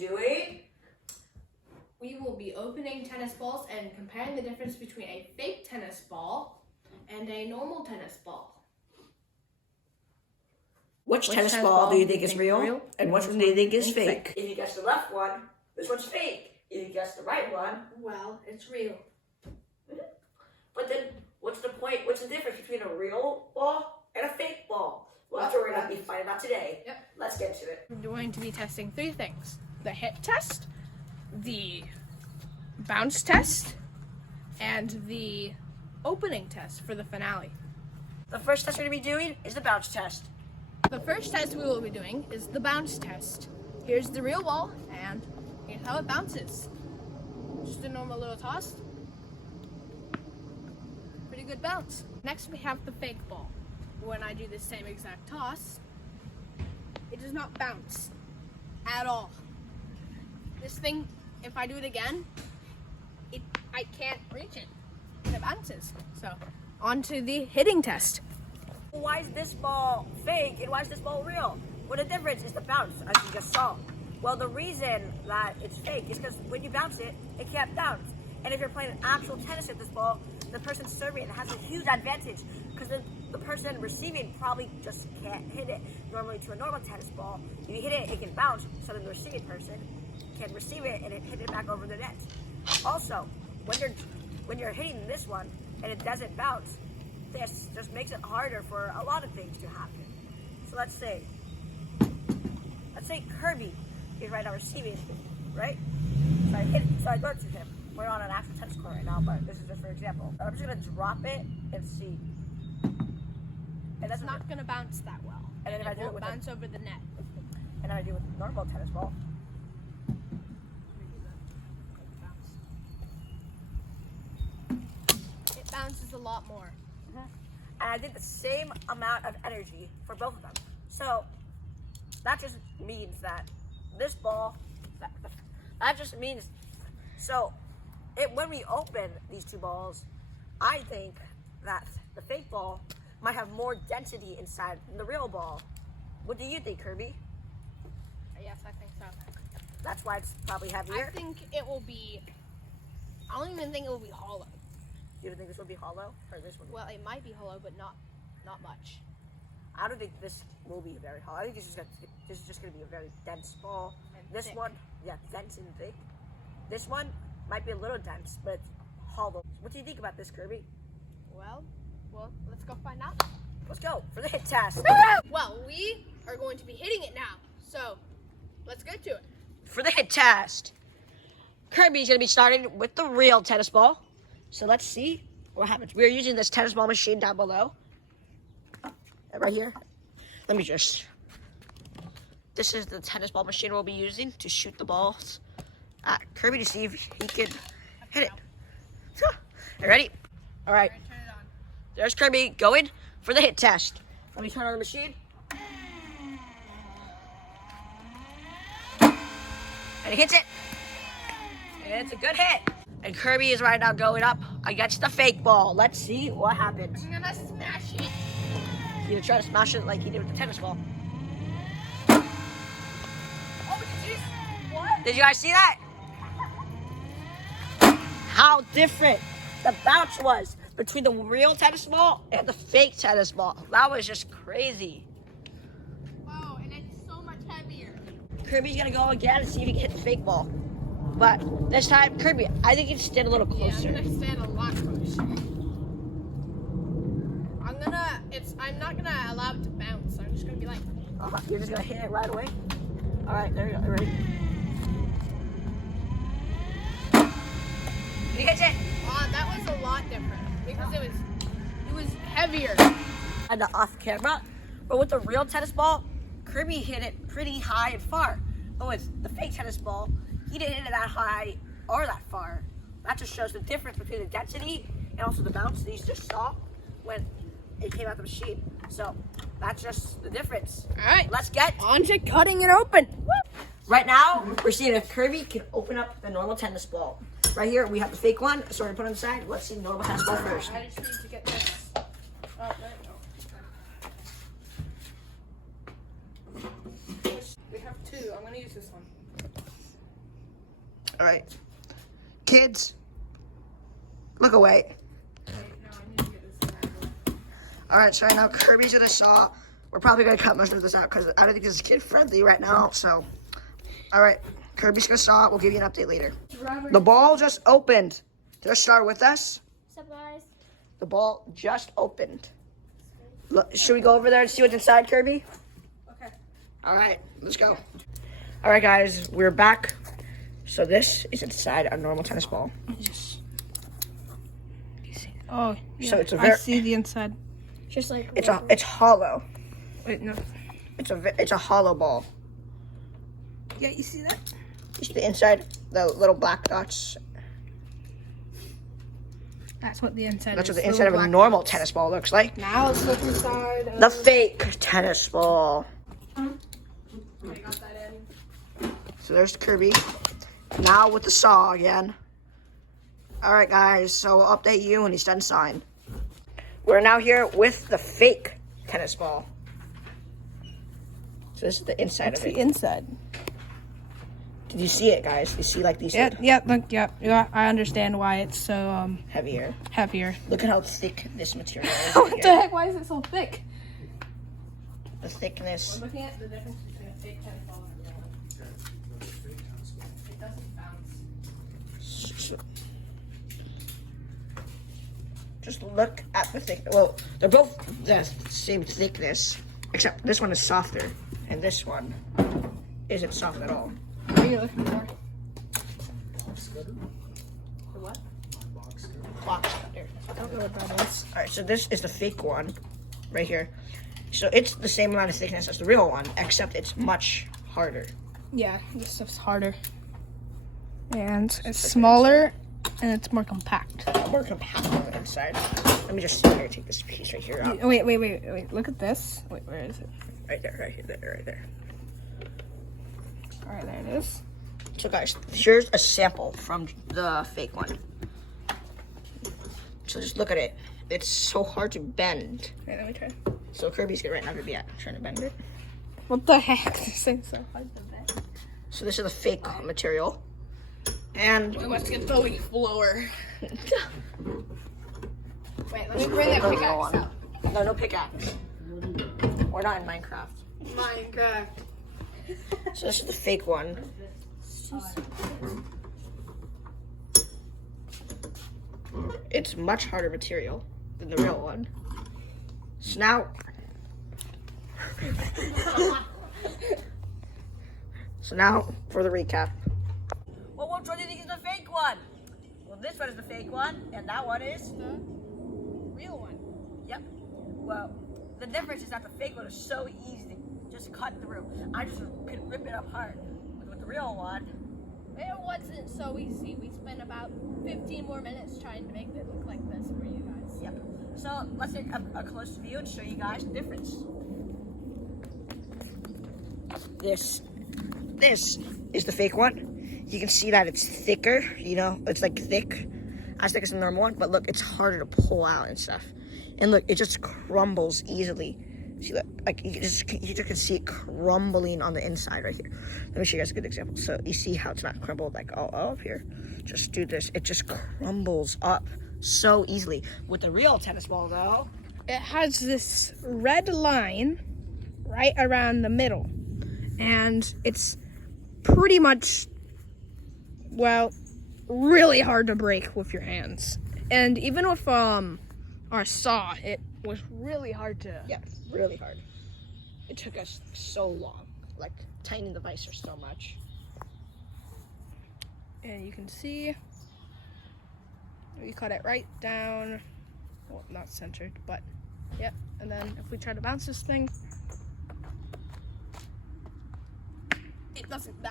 doing? We will be opening tennis balls and comparing the difference between a fake tennis ball and a normal tennis ball. Which tennis ball do you think is real? And which one do you think is fake? If you guess the left one, this one's fake. If you guess the right one, well, it's real. But then, what's the point? What's the difference between a real ball and a fake ball? Well, that's what we're going to be finding out today. Yep. Let's get to it. We're going to be testing 3 things. The hit test, the bounce test, and the opening test for the finale. The first test we're going to be doing is the bounce test. The first test we will be doing is the bounce test. Here's the real ball, and here's how it bounces. Just a normal little toss. Pretty good bounce. Next we have the fake ball. When I do the same exact toss, it does not bounce at all. This thing, if I do it again, I can't reach it, and it bounces. So, on to the hitting test. Why is this ball fake and why is this ball real? Well, the difference is the bounce, as you just saw. Well, the reason that it's fake is because when you bounce it, it can't bounce. And if you're playing an actual tennis with this ball, the person serving it has a huge advantage because the person receiving probably just can't hit it. Normally to a normal tennis ball, if you hit it, it can bounce, so then the receiving person can receive it and hit it back over the net. Also, when you're hitting this one and it doesn't bounce, this just makes it harder for a lot of things to happen. So let's say Kirby is right now receiving, right? So I throw it to him. We're on an actual tennis court right now, but this is just for example. I'm just gonna drop it and see. It's not gonna bounce that well. And then if I do it won't bounce over the net. And I do it with a normal tennis ball. It bounces a lot more. And I did the same amount of energy for both of them. So that just means that this ball, that just means, so when we open these 2 balls, I think that the fake ball might have more density inside than the real ball. What do you think, Kirby? Yes, I think so. That's why it's probably heavier? I think it will be, I don't even think it will be hollow. Do you think this will be hollow? Or this one? Well, it might be hollow, but not much. I don't think this will be very hollow. I think this is just going to be a very dense ball. And this thick. one, yeah, dense and thick. This one might be a little dense, but it's hollow. What do you think about this, Kirby? Well, let's go find out. Let's go for the hit test. Well, we are going to be hitting it now, so let's get to it. For the hit test, Kirby's going to be starting with the real tennis ball. So let's see what happens. We're using this tennis ball machine down below. Right here. Let me just... This is the tennis ball machine we'll be using to shoot the balls at Kirby to see if he can hit it. You ready? All right. Turn it on. There's Kirby going for the hit test. Let me turn on the machine. And he hits it. And it's a good hit. And Kirby is right now going up against the fake ball. Let's see what happens. I'm gonna smash it. He's gonna try to smash it like he did with the tennis ball. Oh, what? Did you guys see that? How different the bounce was between the real tennis ball and the fake tennis ball. That was just crazy. Wow, and it's so much heavier. Kirby's gonna go again and see if he can hit the fake ball. But this time, Kirby, I think you should stand a little closer. Yeah, I'm gonna stand a lot closer. I'm not gonna allow it to bounce. I'm just gonna be like. You're just gonna hit it right away? All right, there you go. Ready? He hits it. That was a lot different because it was heavier. And off camera, but with the real tennis ball, Kirby hit it pretty high and far. But with the fake tennis ball, he didn't hit it that high or that far. That just shows the difference between the density and also the bounce that you just saw when it came out the machine. So that's just the difference. All right, let's get on to cutting it open. Woo! Right now, we're seeing if Kirby can open up the normal tennis ball. Right here, we have the fake one, so we're gonna put it on the side. Let's see the normal tennis ball first. I just need to get this. Oh, there we go. We have 2. I'm gonna use this one. All right. Kids, look away. All right, so right now Kirby's gonna saw. We're probably gonna cut most of this out because I don't think this is kid friendly right now. So, all right, Kirby's gonna saw it. We'll give you an update later. The ball just opened. Just start with us. What's up, guys? The ball just opened. Look, should we go over there and see what's inside, Kirby? Okay. All right, let's go. All right, guys, we're back. So this is inside a normal tennis ball. Oh, yeah. So it's a I very, see the inside. Just like it's hollow. Wait, no. It's a hollow ball. Yeah, you see that? Just the inside, the little black dots. That's what the inside That's is. what the inside of a normal tennis ball looks like. Now let's look inside. The fake tennis ball. I got that in. So there's Kirby. Now with the saw again. All right, guys. So we'll update you when he's done sawing. We're now here with the fake tennis ball. So this is the inside That's of it. the inside. Did you see it, guys? You see like these Yeah, yeah, look, yeah. I understand why it's so heavier. heavier. Look at how thick this material is. What here. the heck? Why is it so thick? The thickness. I'm looking at the difference between a fake tennis ball and a real one. It doesn't bounce. Just look at the thick. Well, they're both the same thickness, except this one is softer, and this one isn't soft at all. What are you looking for? The what? Box cutter. I don't know what that is. All right, so this is the fake one, right here. So it's the same amount of thickness as the real one, except it's much harder. Yeah, this stuff's harder. And it's smaller and it's more compact. More compact on the inside. Let me just see here. Take this piece right here out. Wait. Look at this. Wait, where is it? Right there, right here, right there. All right, there it is. So guys, here's a sample from the fake one. So just look at it. It's so hard to bend. Wait, let me try. So Kirby's right now gonna be trying to bend it. What the heck? This thing's so hard to bend. So this is the fake material. And We must get the leaf blower. Wait, let me bring that pickaxe out. No pickaxe. We're not in Minecraft. Minecraft. So this is the fake one. It's much harder material than the real one. So now, for the recap. Well, which one do you think is the fake one? Well, this one is the fake one, and that one is The real one. Yep. Well, the difference is that the fake one is so easy, just cut through. I just could rip it apart. With the real one, It wasn't so easy. We spent about 15 more minutes trying to make it look like this for you guys. yep. So let's take a close view and show you guys the difference. This is the fake one. You can see that it's thicker, you know, it's like thick, as thick as the normal one, but look, it's harder to pull out and stuff. And look, it just crumbles easily. See that? Like you just can see it crumbling on the inside right here. Let me show you guys a good example. So you see how it's not crumbled like all up here. Just do this. It just crumbles up so easily. With the real tennis ball though, It has this red line right around the middle. And it's pretty much, well, really hard to break with your hands. And even with our saw, it was really hard to... yeah, really hard. It took us so long, like tightening the visor so much. And you can see we cut it right down. Well, not centered, but yep. And then if we try to bounce this thing, it doesn't bounce.